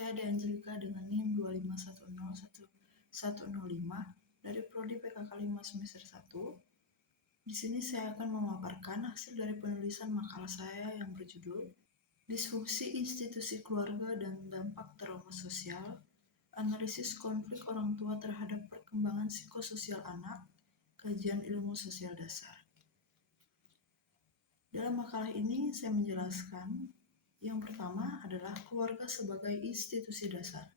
Saya Ade Angelika dengan NIM 2510105 dari Prodi PKK 5 semester 1. Di sini saya akan memaparkan hasil dari penulisan makalah saya yang berjudul Disfungsi Institusi Keluarga dan Dampak Trauma Sosial, Analisis Konflik Orang Tua Terhadap Perkembangan Psikososial Anak, Kajian Ilmu Sosial Dasar. Dalam makalah ini saya menjelaskan yang pertama adalah keluarga sebagai institusi dasar.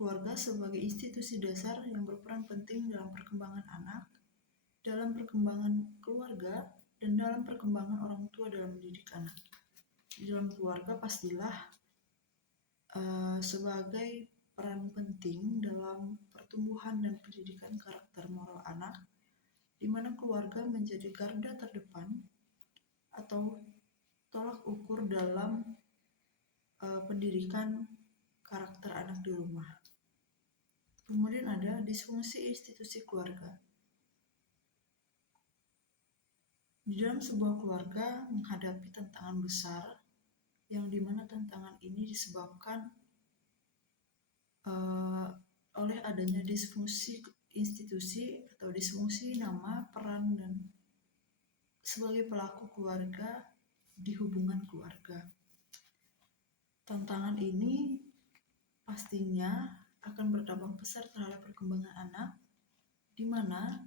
Keluarga sebagai institusi dasar yang berperan penting dalam perkembangan anak, dalam perkembangan keluarga, dan dalam perkembangan orang tua dalam mendidik anak. Di dalam keluarga pastilah sebagai peran penting dalam pertumbuhan dan pendidikan karakter moral anak, di mana keluarga menjadi garda terdepan atau tolak ukur dalam pendidikan karakter anak di rumah. Kemudian ada disfungsi institusi keluarga. Di dalam sebuah keluarga menghadapi tantangan besar, yang dimana tantangan ini disebabkan oleh adanya disfungsi institusi atau disfungsi nama, peran, dan sebagai pelaku keluarga di hubungan keluarga. Tantangan ini pastinya akan berdampak besar terhadap perkembangan anak, di mana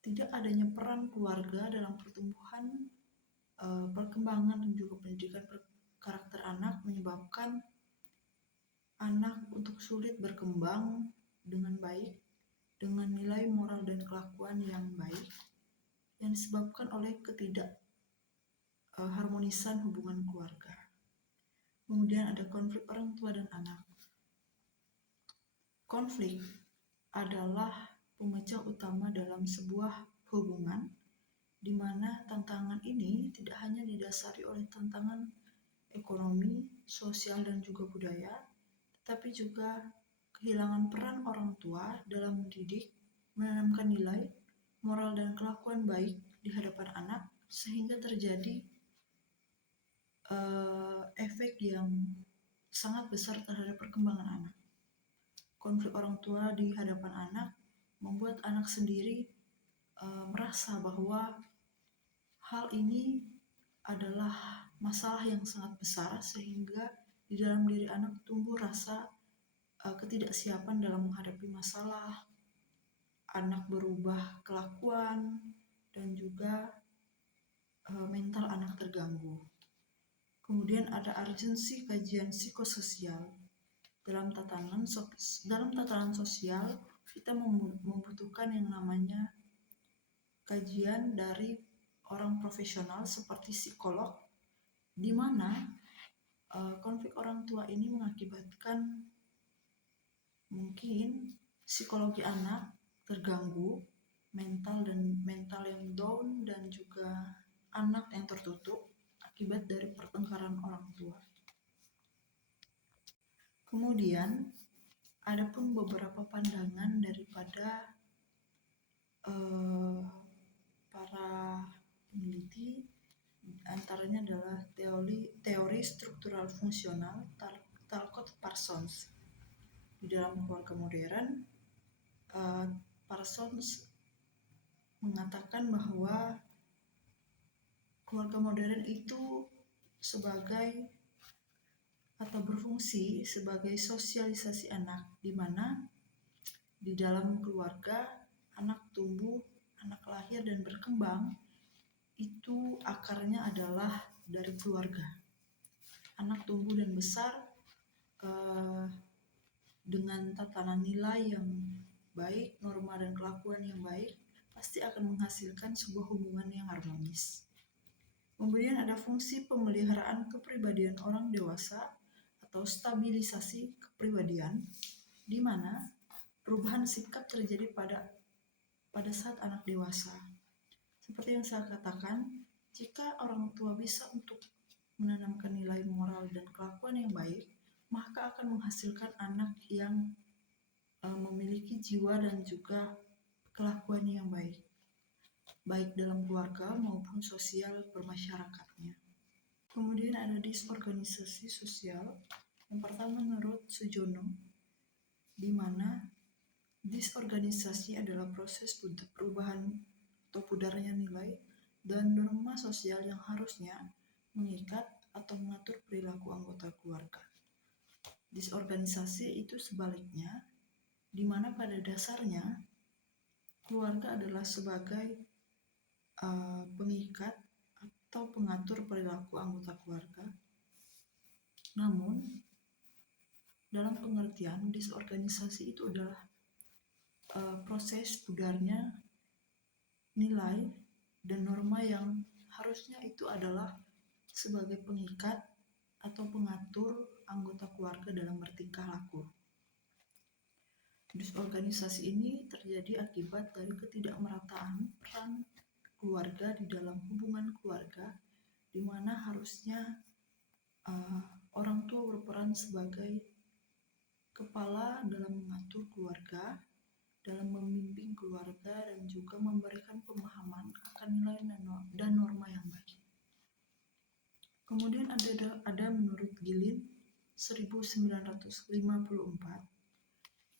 tidak adanya peran keluarga dalam pertumbuhan, perkembangan, dan juga pendidikan karakter anak menyebabkan anak untuk sulit berkembang dengan baik, dengan nilai moral dan kelakuan yang baik, yang disebabkan oleh harmonisan hubungan keluarga. Kemudian ada konflik orang tua dan anak. Konflik adalah pemecah utama dalam sebuah hubungan, di mana tantangan ini tidak hanya didasari oleh tantangan ekonomi, sosial, dan juga budaya, tetapi juga kehilangan peran orang tua dalam mendidik, menanamkan nilai, moral, dan kelakuan baik di hadapan anak, sehingga terjadi efek yang sangat besar terhadap perkembangan anak. Konflik orang tua di hadapan anak membuat anak sendiri merasa bahwa hal ini adalah masalah yang sangat besar, sehingga di dalam diri anak tumbuh rasa ketidaksiapan dalam menghadapi masalah. Anak berubah kelakuan dan juga mental anak terganggu. Kemudian ada urgensi kajian psikososial. Dalam tatanan sosial, kita membutuhkan yang namanya kajian dari orang profesional seperti psikolog, di mana konflik orang tua ini mengakibatkan mungkin psikologi anak terganggu, mental yang down, dan juga anak yang tertutup akibat dari pertengkaran orang tua. Kemudian ada pun beberapa pandangan daripada para peneliti, antaranya adalah teori struktural fungsional Talcott Parsons. Di dalam keluarga modern, Parsons mengatakan bahwa keluarga modern itu sebagai atau berfungsi sebagai sosialisasi anak, di mana di dalam keluarga anak tumbuh, anak lahir dan berkembang, itu akarnya adalah dari keluarga. Anak tumbuh dan besar dengan tatanan nilai yang baik, norma dan kelakuan yang baik, pasti akan menghasilkan sebuah hubungan yang harmonis. Kemudian ada fungsi pemeliharaan kepribadian orang dewasa atau stabilisasi kepribadian, di mana perubahan sikap terjadi pada saat anak dewasa. Seperti yang saya katakan, jika orang tua bisa untuk menanamkan nilai moral dan kelakuan yang baik, maka akan menghasilkan anak yang memiliki jiwa dan juga kelakuan yang baik dalam keluarga maupun sosial bermasyarakatnya. Kemudian ada disorganisasi sosial. Yang pertama menurut Sujono, di mana disorganisasi adalah proses perubahan atau pudarnya nilai dan norma sosial yang harusnya mengikat atau mengatur perilaku anggota keluarga. Disorganisasi itu sebaliknya, di mana pada dasarnya keluarga adalah sebagai pengikat atau pengatur perilaku anggota keluarga. Namun, dalam pengertian disorganisasi itu adalah proses pudarnya nilai dan norma yang harusnya itu adalah sebagai pengikat atau pengatur anggota keluarga dalam bertingkah laku. Disorganisasi ini terjadi akibat dari ketidakmerataan peran keluarga di dalam hubungan keluarga, di mana harusnya orang tua berperan sebagai kepala dalam mengatur keluarga, dalam membimbing keluarga, dan juga memberikan pemahaman akan nilai dan norma yang baik. Kemudian ada menurut Gilin 1954,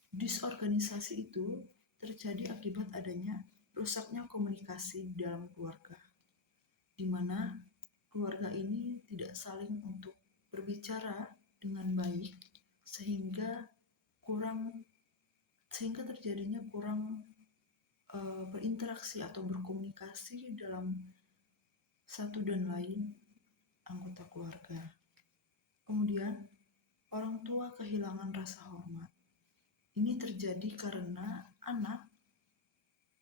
disorganisasi itu terjadi akibat adanya rusaknya komunikasi dalam keluarga, di mana keluarga ini tidak saling untuk berbicara dengan baik sehingga terjadinya kurang berinteraksi atau berkomunikasi dalam satu dan lain anggota keluarga. Kemudian orang tua kehilangan rasa hormat. Ini terjadi karena anak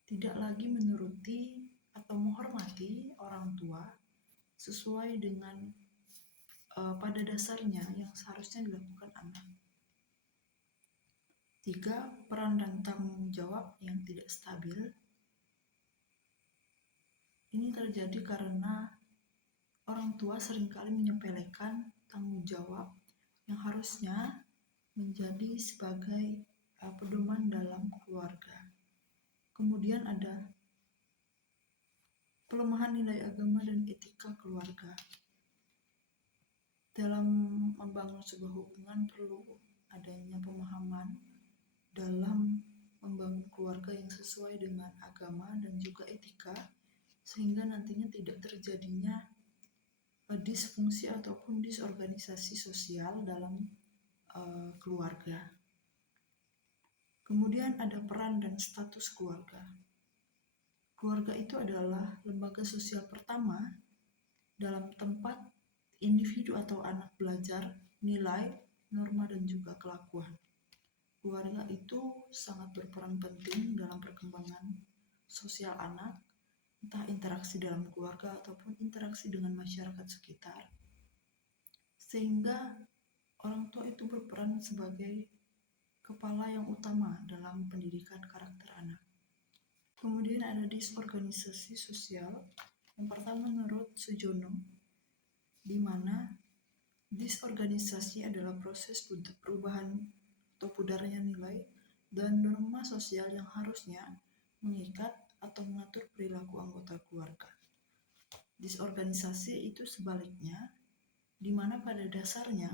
tidak lagi menuruti atau menghormati orang tua sesuai dengan pada dasarnya yang seharusnya dilakukan anak. 3. Peran dan tanggung jawab yang tidak stabil. Ini terjadi karena orang tua seringkali menyepelekan tanggung jawab yang harusnya menjadi sebagai pedoman dalam keluarga. Kemudian ada pelemahan nilai agama dan etika keluarga. Dalam membangun sebuah hubungan perlu adanya pemahaman dalam membangun keluarga yang sesuai dengan agama dan juga etika, sehingga nantinya tidak terjadinya disfungsi ataupun disorganisasi sosial dalam keluarga. Kemudian ada peran dan status keluarga. Keluarga itu adalah lembaga sosial pertama dalam tempat individu atau anak belajar nilai, norma, dan juga kelakuan. Keluarga itu sangat berperan penting dalam perkembangan sosial anak, entah interaksi dalam keluarga ataupun interaksi dengan masyarakat sekitar. Sehingga orang tua itu berperan sebagai kepala yang utama dalam pendidikan karakter anak. Kemudian ada disorganisasi sosial. Yang pertama menurut Sujono, di mana disorganisasi adalah proses perubahan atau pudarnya nilai dan norma sosial yang harusnya mengikat atau mengatur perilaku anggota keluarga. Disorganisasi itu sebaliknya, di mana pada dasarnya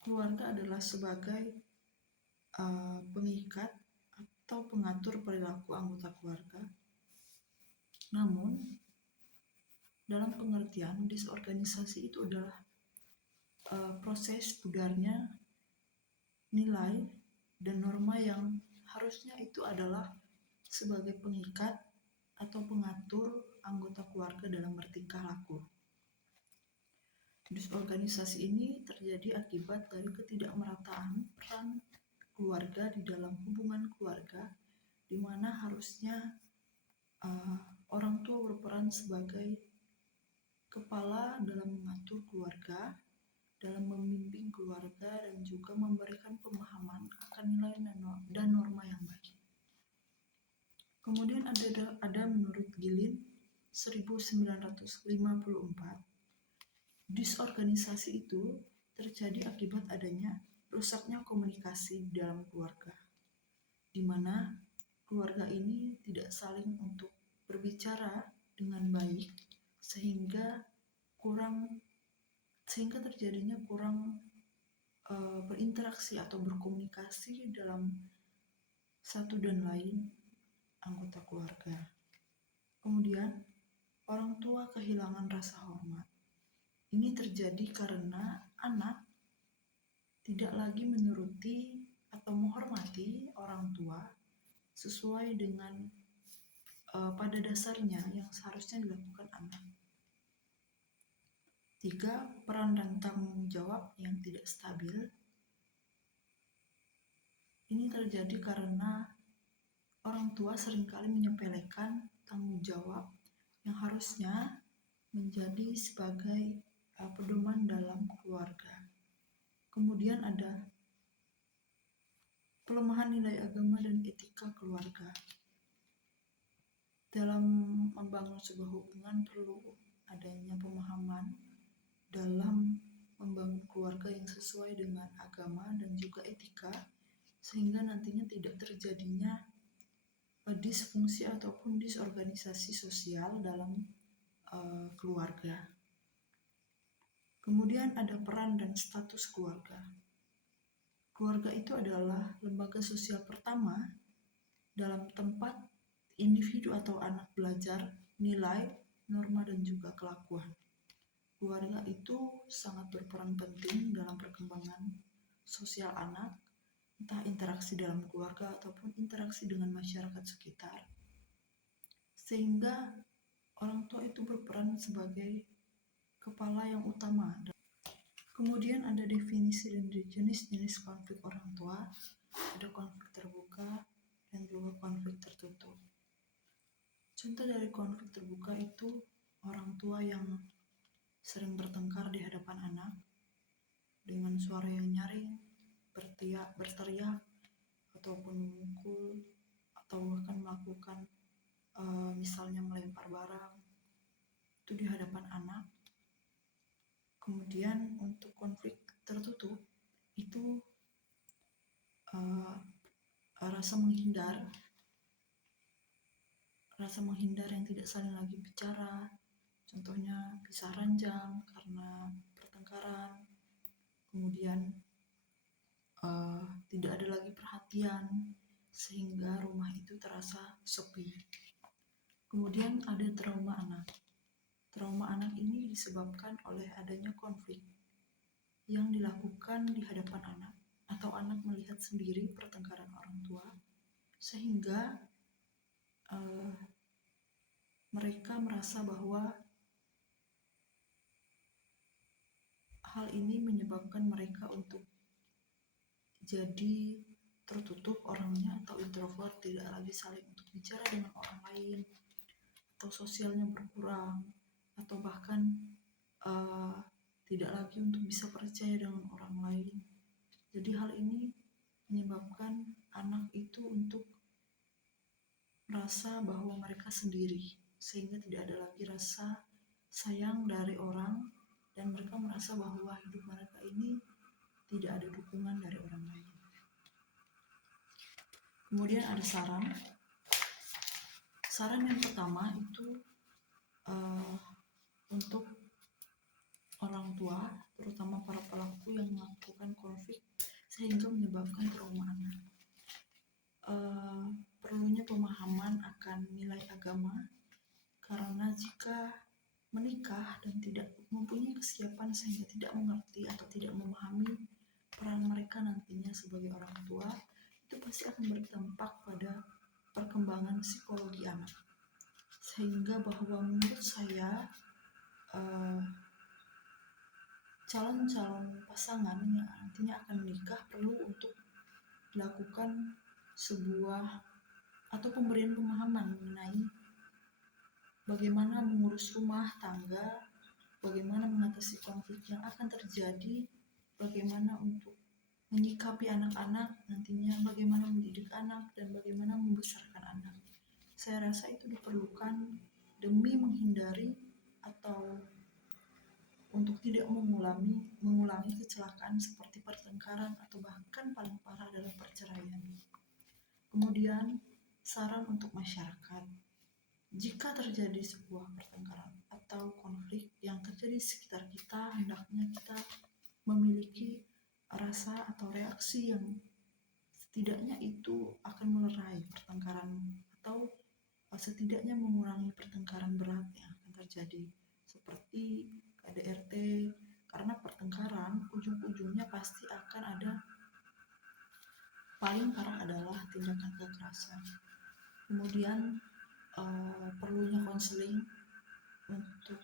keluarga adalah sebagai pengikat atau pengatur perilaku anggota keluarga. Namun, dalam pengertian disorganisasi itu adalah proses pudarnya nilai dan norma yang harusnya itu adalah sebagai pengikat atau pengatur anggota keluarga dalam bertingkah laku. Disorganisasi ini terjadi akibat dari ketidakmerataan peran keluarga di dalam hubungan keluarga, di mana harusnya orang tua berperan sebagai kepala dalam mengatur keluarga, dalam membimbing keluarga, dan juga memberikan pemahaman akan nilai dan norma yang baik. Kemudian ada menurut Gilin 1954, disorganisasi itu terjadi akibat adanya rusaknya komunikasi dalam keluarga, di mana keluarga ini tidak saling untuk berbicara dengan baik sehingga terjadinya kurang berinteraksi atau berkomunikasi dalam satu dan lain anggota keluarga. Kemudian, orang tua kehilangan rasa hormat. Ini terjadi karena anak tidak lagi menuruti atau menghormati orang tua sesuai dengan pada dasarnya yang seharusnya dilakukan anak. 3. Peran dan tanggung jawab yang tidak stabil. Ini terjadi karena orang tua seringkali menyepelekan tanggung jawab yang harusnya menjadi sebagai pedoman dalam keluarga. Kemudian ada pelemahan nilai agama dan etika keluarga. Dalam membangun sebuah hubungan perlu adanya pemahaman dalam membangun keluarga yang sesuai dengan agama dan juga etika, sehingga nantinya tidak terjadinya disfungsi ataupun disorganisasi sosial dalam keluarga. Kemudian ada peran dan status keluarga. Keluarga itu adalah lembaga sosial pertama dalam tempat individu atau anak belajar nilai, norma, dan juga kelakuan. Keluarga itu sangat berperan penting dalam perkembangan sosial anak, entah interaksi dalam keluarga ataupun interaksi dengan masyarakat sekitar. Sehingga orang tua itu berperan sebagai kepala yang utama. Kemudian ada definisi dan jenis-jenis konflik orang tua. Ada konflik terbuka dan juga konflik tertutup. Contoh dari konflik terbuka itu orang tua yang sering bertengkar di hadapan anak dengan suara yang nyaring, berteriak, ataupun memukul, atau bahkan melakukan misalnya melempar barang itu di hadapan anak. Kemudian untuk konflik tertutup itu rasa menghindar yang tidak saling lagi bicara, contohnya pisah ranjang karena pertengkaran, kemudian tidak ada lagi perhatian sehingga rumah itu terasa sepi. Kemudian ada trauma anak. Trauma anak ini disebabkan oleh adanya konflik yang dilakukan di hadapan anak atau anak melihat sendiri pertengkaran orang tua, sehingga mereka merasa bahwa hal ini menyebabkan mereka untuk jadi tertutup orangnya atau introvert, tidak lagi saling untuk bicara dengan orang lain, atau sosialnya berkurang, atau bahkan tidak lagi untuk bisa percaya dengan orang lain. Jadi hal ini menyebabkan anak itu untuk merasa bahwa mereka sendiri, sehingga tidak ada lagi rasa sayang dari orang, dan mereka merasa bahwa hidup mereka ini tidak ada dukungan dari orang lain. Kemudian ada saran. Saran yang pertama itu untuk orang tua, terutama para pelaku yang melakukan konflik sehingga menyebabkan trauma anak. Perlunya pemahaman akan nilai agama, karena jika menikah dan tidak mempunyai kesiapan sehingga tidak mengerti atau tidak memahami peran mereka nantinya sebagai orang tua, itu pasti akan berdampak pada perkembangan psikologi anak. Sehingga bahwa menurut saya calon-calon pasangan yang nantinya akan menikah perlu untuk dilakukan sebuah atau pemberian pemahaman mengenai bagaimana mengurus rumah tangga, bagaimana mengatasi konflik yang akan terjadi, bagaimana untuk menyikapi anak-anak nantinya, bagaimana mendidik anak, dan bagaimana membesarkan anak. Saya rasa itu diperlukan demi menghindari atau untuk tidak mengulangi kecelakaan seperti pertengkaran atau bahkan paling parah dalam perceraian. Kemudian saran untuk masyarakat. Jika terjadi sebuah pertengkaran atau konflik yang terjadi di sekitar kita, hendaknya kita memiliki rasa atau reaksi yang setidaknya itu akan melerai pertengkaran atau setidaknya mengurangi pertengkaran berat yang akan terjadi seperti KDRT, karena pertengkaran ujung-ujungnya pasti akan ada, paling parah adalah tindakan kekerasan. Kemudian perlunya konseling untuk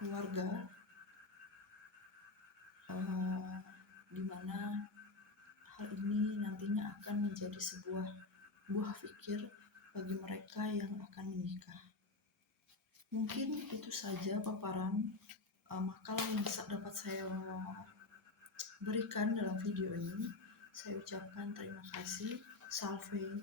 keluarga, di mana hal ini nantinya akan menjadi sebuah buah pikir bagi mereka yang akan menikah. Mungkin itu saja paparan makalah yang dapat saya berikan dalam video ini. Saya ucapkan terima kasih. Salve.